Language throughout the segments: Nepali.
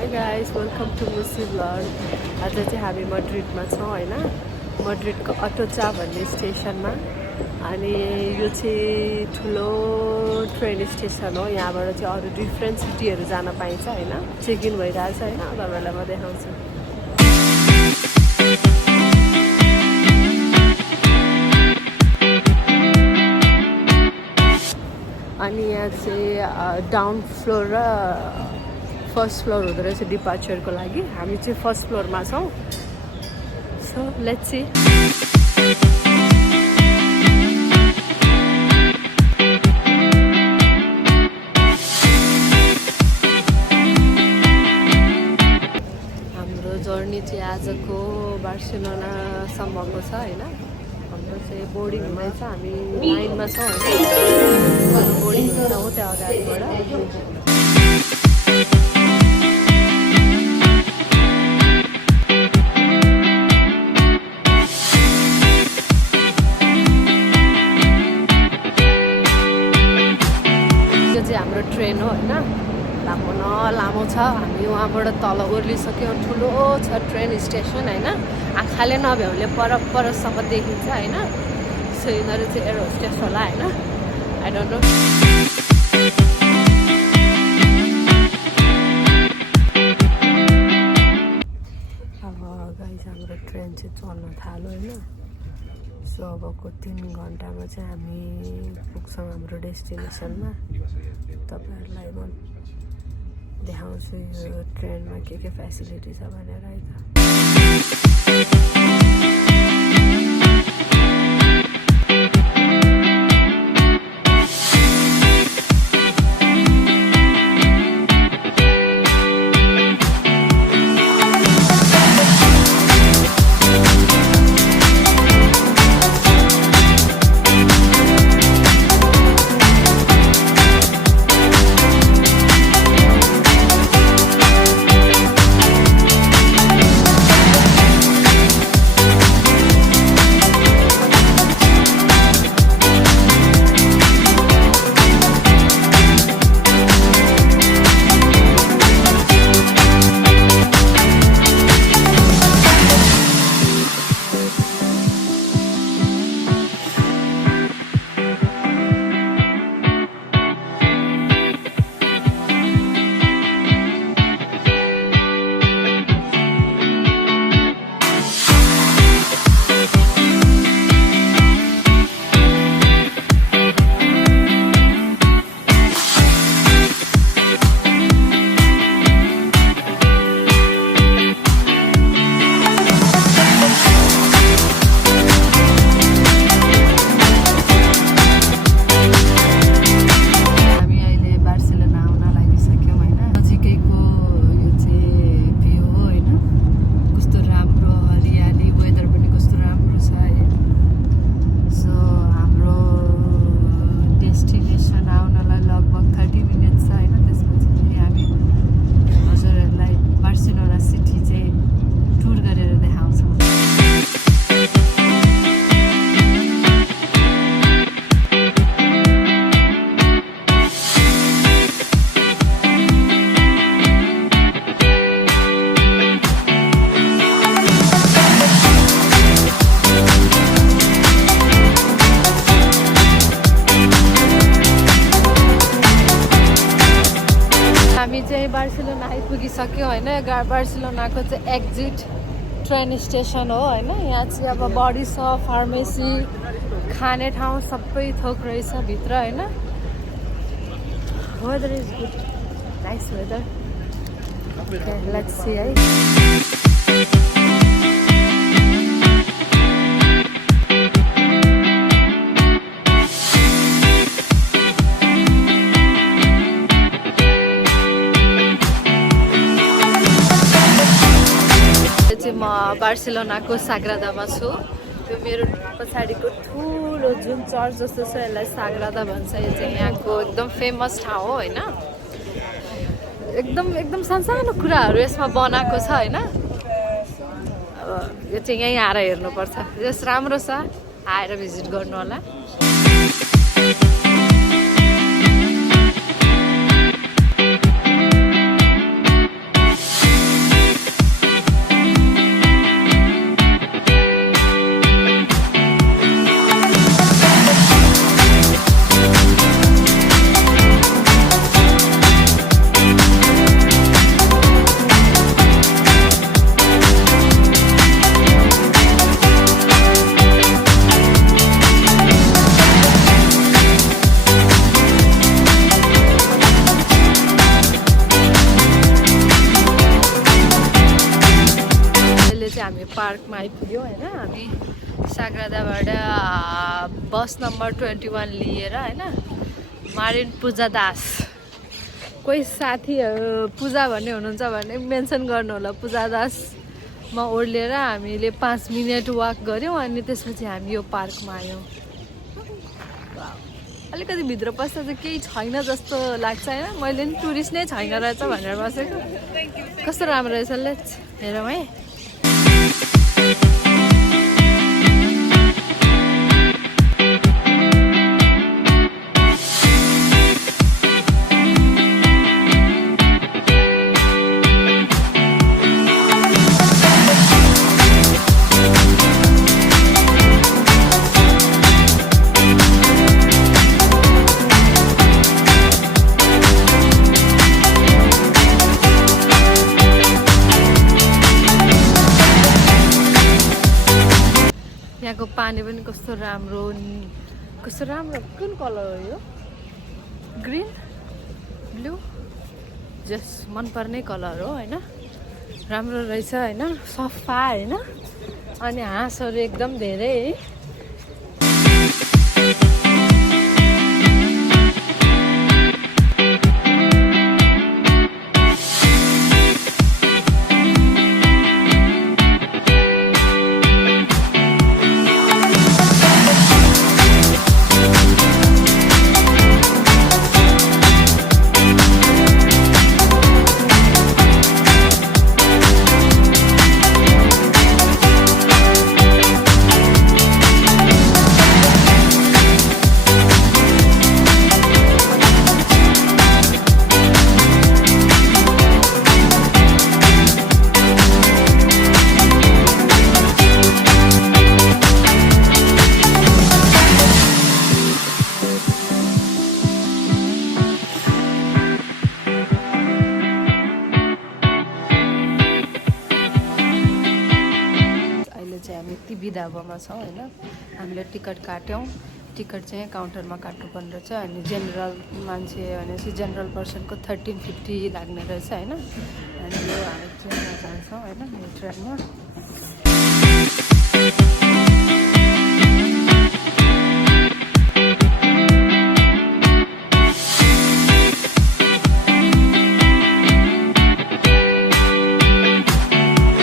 हाई गाइस, वेलकम टु मुसी भ्लग। आज चाहिँ हामी मड्रिडमा छौँ होइन, मड्रिडको अटोचा भन्ने स्टेसनमा। अनि यो चाहिँ ठुलो ट्रेन स्टेसन हो। यहाँबाट चाहिँ अरू डिफ्रेन्ट सिटीहरू जान पाइन्छ होइन। चेक इन भइरहेछ होइन, तपाईँलाई म देखाउँछु। अनि यहाँ चाहिँ डाउन फ्लोर र फर्स्ट फ्लोर हुँदो रहेछ डिपार्चरको लागि। हामी चाहिँ फर्स्ट फ्लोरमा छौँ। So let's see. हाम्रो जर्नी चाहिँ आजको बार्सिलोनासम्मको छ होइन। हाम्रो चाहिँ बोर्डिङ हुँदैछ, हामी लाइनमा छौँ होइन। बोर्डिङ हुन्छ हो त्यहाँ अगाडिबाट। हाम्रो ट्रेन हो होइन, लामो न लामो छ। हामी उहाँबाट तल ओर्लिसक्यौँ। ठुलो छ ट्रेन स्टेसन होइन, आँखाले नभ्याउले परसम्म देखिन्छ होइन। सो यिनीहरू चाहिँ एयर होस्टेस होला होइन, आई डोन्ट नो। अब गाइस हाम्रो ट्रेन चाहिँ चल्न थाल्यो होइन। सो अबको 3 घन्टामा चाहिँ हामी पुग्छौँ हाम्रो डेस्टिनेसनमा। तपाईँहरूलाई म देखाउँछु यो ट्रेनमा के फेसिलिटी छ भनेर है त। बार्सिलोना आइपुगिसक्यो होइन। बार्सिलोनाको चाहिँ एक्जिट ट्रेन स्टेसन हो होइन। यहाँ चाहिँ अब बडी सप, फार्मेसी, खाने ठाउँ सबै थोक रहेछ भित्र होइन। Weather is good, nice weather. Let's see है। म बार्सिलोनाको साग्रादामा छु। त्यो मेरो पछाडिको ठुलो जुन चर्च जस्तो छ यसलाई साग्रादा भन्छ। यो चाहिँ यहाँको एकदम फेमस ठाउँ हो होइन। एकदम सानो कुराहरू यसमा बनाएको छ होइन। अब यो चाहिँ यहीँ आएर हेर्नुपर्छ। यस राम्रो छ, आएर भिजिट गर्नु होला। पार्कमा आइपुग्यौँ होइन। हामी साग्रादाबाट बस नम्बर 21 लिएर होइन मारिन पूजा दास। कोही साथीहरू पूजा भन्ने हुनुहुन्छ भने मेन्सन गर्नु होला। पूजा दासमा ओर्लिएर हामीले 5 मिनट वाक गऱ्यौँ अनि त्यसपछि हामी यो पार्कमा आयौँ। अलिकति भित्र पस्दा चाहिँ केही छैन जस्तो लाग्छ होइन। मैले पनि टुरिस्ट नै छैन रहेछ भनेर बसेको। कस्तो राम्रो रहेछ लेट्स हेरौँ है। यहाँको पानी पनि कस्तो राम्रो कुन कलर हो यो? ग्रीन ब्लू जस्ट मनपर्ने कलर हो होइन। राम्रो रहेछ होइन, सफा होइन। अनि हाँसहरू एकदम धेरै है। विधाबामा छौँ होइन। हामीले टिकट काट्यौँ। टिकट चाहिँ काउन्टरमा काट्नुपर्ने रहेछ। अनि जेनरल मान्छे भनेपछि जेनरल पर्सनको 1350 लाग्ने रहेछ होइन। अनि यो हामी ट्रेनमा जान्छौँ होइन। यो ट्रेनमा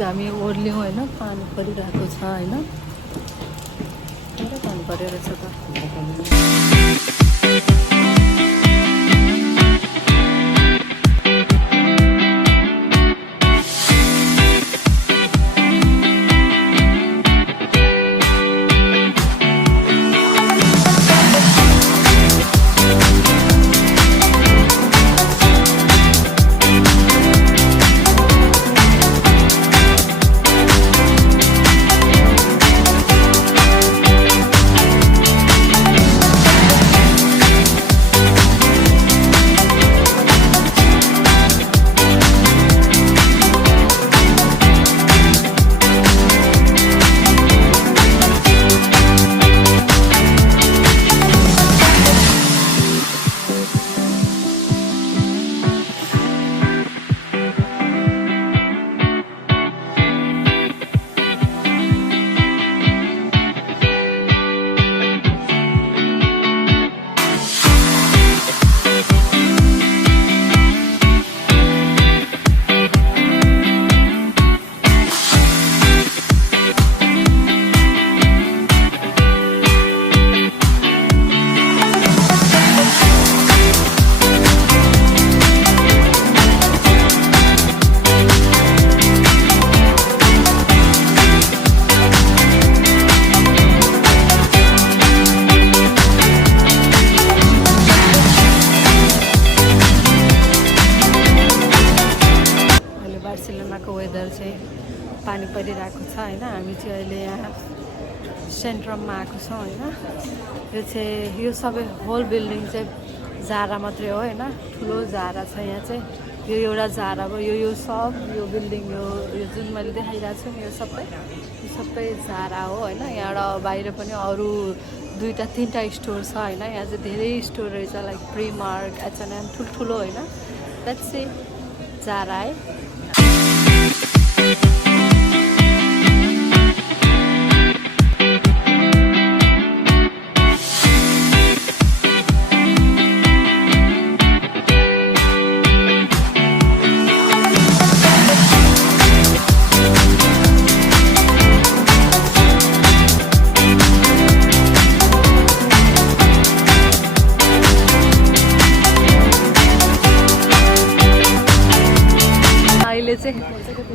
हामी ओर्ल्यौँ होइन। पानी परिरहेको छ होइन। पानी परेर रहेछ त। पानी परिरहेको छ होइन। हामी चाहिँ अहिले यहाँ सेन्ट्रममा आएको छौँ होइन। यो चाहिँ यो सबै होल बिल्डिङ चाहिँ जारा मात्रै हो होइन। ठुलो जारा छ यहाँ चाहिँ। यो एउटा जारा हो। यो सब यो बिल्डिङ यो जुन मैले देखाइरहेको छु नि यो सबै जारा हो होइन। यहाँबाट बाहिर पनि अरू 2-3टा स्टोर छ होइन। यहाँ चाहिँ धेरै स्टोर रहेछ लाइक प्रिमार्क, H&M ठुल्ठुलो होइन। द्याट्स चाहिँ जारा है।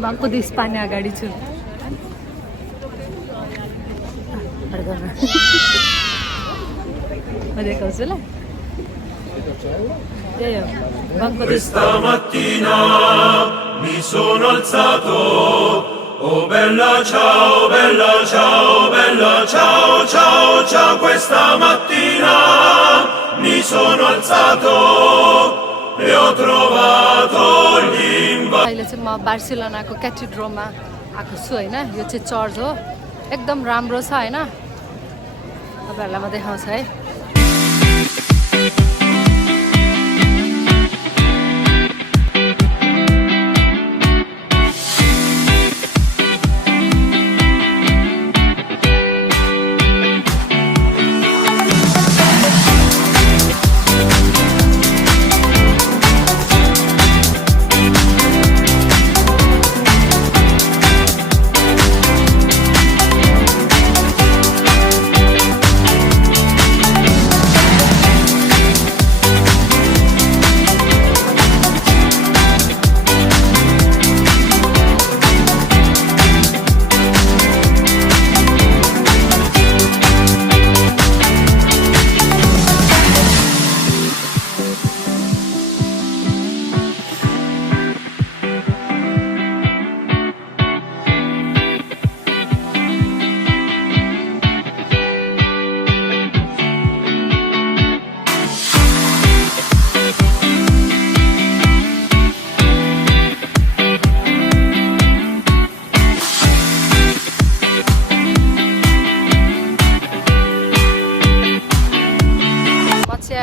Banco de España अगाडि छु म देखाउँछु ल Questa mattina mi sono alzato, oh bella ciao, bella ciao, bella ciao, ciao, ciao. Questa mattina mi sono alzato e ho trovato l'invasione. अहिले चाहिँ म बार्सिलोनाको क्याथेड्रलमा आएको छु हैन यो चाहिँ चर्च हो एकदम राम्रो छ हैन तपाईहरुलाई म देखाउँछु है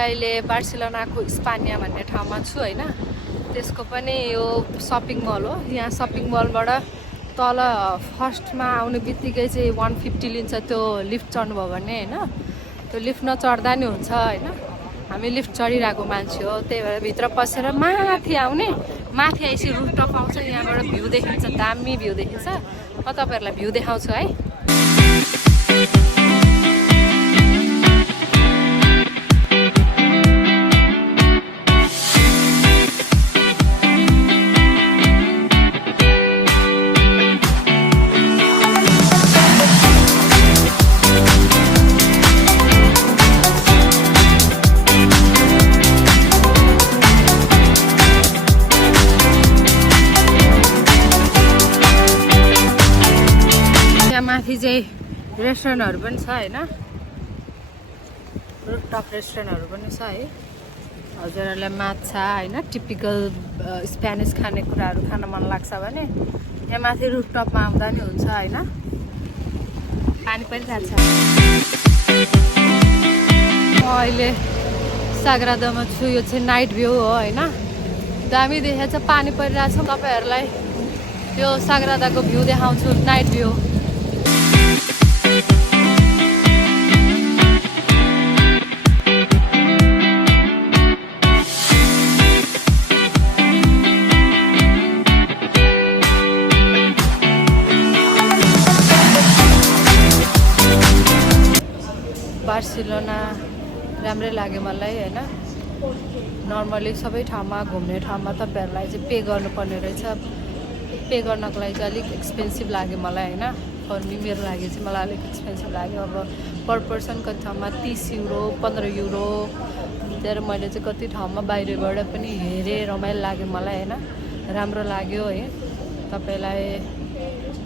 अहिले बार्सिलोनाको स्पानिया भन्ने ठाउँमा छु हैन त्यसको पनि यो शपिङ मल हो यहाँ शपिङ मलबाट तल फर्स्टमा आउने बित्तिकै चाहिँ 150 लिन्छ त्यो लिफ्ट चढ्नु भयो भने हैन त्यो लिफ्ट नचढ्दा नि हुन्छ हैन हामी लिफ्ट चढिरहेको मान्छे हो त्यही भएर भित्र पसेर माथि आउने माथि आइसि रुफटप आउँछ यहाँबाट भ्यू देखिन्छ दामी भ्यू देखिन्छ म तपाईहरुलाई भ्यू देखाउँछु है माथि चाहिँ रेस्टुरेन्टहरु पनि छ हैन रुफटप रेस्टुरेन्टहरु पनि छ है हजुरहरुलाई माछा हैन टिपिकल स्पेनिश खानेकुराहरु खान मन लाग्छ भने यहाँ माथि रुफटपमा आउँदा नि हुन्छ हैन पानी परिरहेछ म अहिले साग्रादामा छु यो चाहिँ नाइट भ्यू हो हैन दामी देखेछ पानी परिरहेछ तपाईहरुलाई यो साग्रादाको भ्यू देखाउँछु नाइट भ्यू बार्सिलोना राम्रै लाग्यो मलाई हैन नर्मली सबै ठाउँमा घुम्ने ठाउँमा तपाईहरुलाई चाहिँ पे गर्नुपर्ने रहेछ पे गर्नको लागि चाहिँ अलिक एक्सपेन्सिभ लाग्यो मलाई हैन फर मी मेरो लागि चाहिँ मलाई अलिक एक्सपेन्सिभ लाग्यो अब पर पर्सन कति ठाउँमा 30 युरो 15 युरो तर मैले चाहिँ कति ठाउँमा बाहिरबाट पनि हेरेँ रमाइलो लाग्यो मलाई हैन राम्रो लाग्यो है तपाईलाई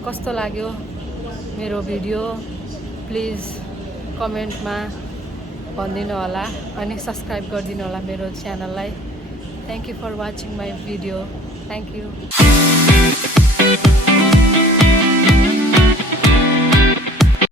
कस्तो लाग्यो मेरो भिडियो प्लिज कमेन्टमा भनिदिनु होला अनि सब्स्क्राइब गरिदिनु होला मेरो च्यानललाई thank you for watching my video thank you